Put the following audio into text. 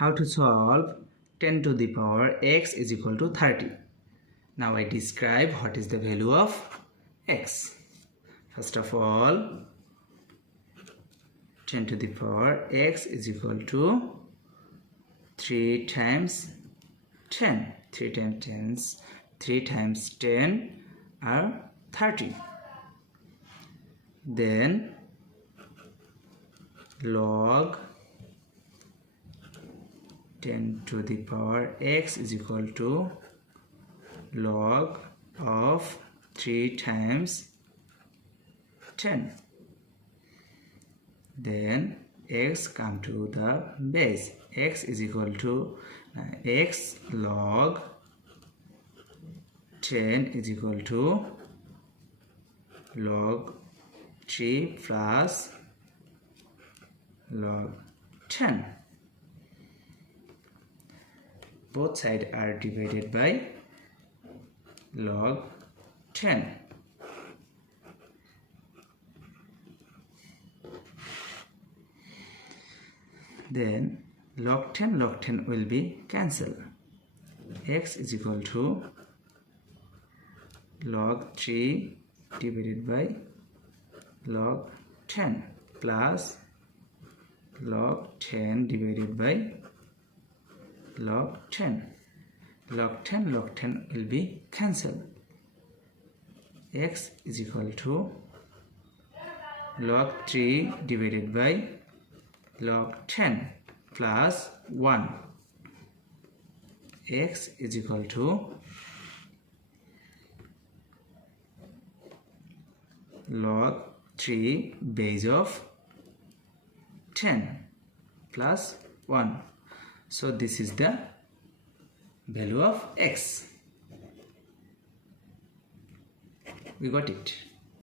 how to solve 10 to the power x is equal to 30. Now I describe what is the value of x. First of all, 10 to the power x is equal to 3 times 10. 3 times 10 are 30. Then log 10 to the power x is equal to log of 3 times 10. Then x come to the base. X is equal to x log 10 is equal to log 3 plus log 10. Both sides are divided by log 10. Then log 10 will be cancelled. X is equal to log 3 divided by log 10 plus log 10 divided by log 10. Log 10 will be cancelled. X is equal to log 3 divided by log 10 plus 1. X is equal to log 3 base of 10 plus 1. So this is the value of x. We got it.